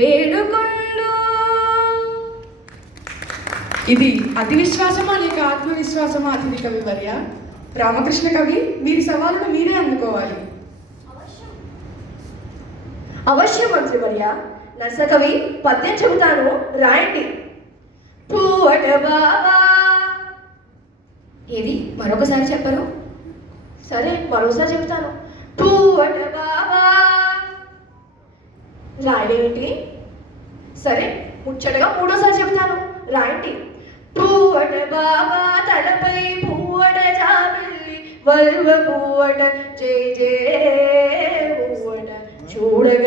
వేడుకొండు. ఇది అతి విశ్వాసమా లేక ఆత్మవిశ్వాసమా అతిథి కవి వర్య? రామకృష్ణ కవి, మీరు సవాలును మీరే అందుకోవాలి. అవశ్యం మంత్రివర్య. నర్సకవి పద్యం చెబుతాను, రాయండి. పూవట బాబా. ఏది మరొకసారి చెప్పరు? సరే, మరోసారి చెప్తాను. పూవట బాబా. రాయడేమిటి? సరే, ముచ్చటగా మూడోసారి చెప్తాను, రాయండి. పూవట బాబా తలపై పూవట జాబిల్లి వల్వ పూవట జై జై పూవట చూడగ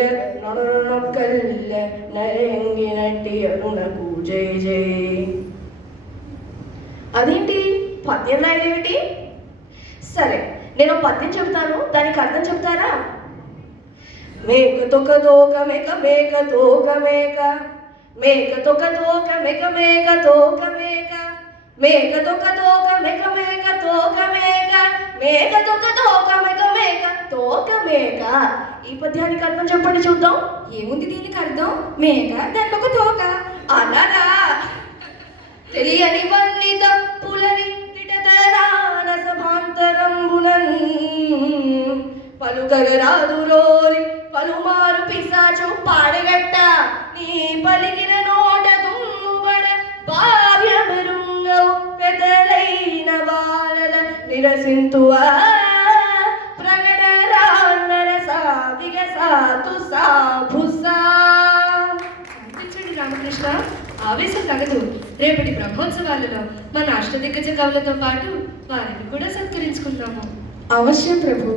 నొక్కల్ల నరంగినట్టి అరుణకు జై జై. అదేంటి పద్యం రాయడేమిటి? సరే, నేను పద్యం చెబుతాను, దానికి అర్థం చెప్తారా? మేక తొక దోక మేక మేక తోక మేక మేక తొక దోక మేక మేక తోక మేక మేక తొక దోక మేక మేక తోక మేక మేక తొక దోక మేక మేక తోక మేక. ఈ పద్యానికి అర్థం చెప్పండి చూద్దాం. ఏముంది దీనికి అర్థం? మేక, దానికి ఒక తోక. అలాగా? తెలియని వన్ని తప్పులని విటతరాన సభాంతరంబునన్ పలుకగరాదు రోరి పలుమారు పిశాచు పాడగట్ట నీ పలికిన నోట దుమ్ముబడ భావ్య మెరుంగవు పెదలైన బాలల నిరసింతువా ప్రగడరాన్నర సాదిగ సాతు సాభుసా. రామకృష్ణ, ఆవేశం తగదు. రేపటి బ్రహ్మోత్సవాలలో మన అష్టదిగ్గజ కవులతో పాటు వారిని కూడా సత్కరించుకుందాము. అవశ్యం ప్రభు.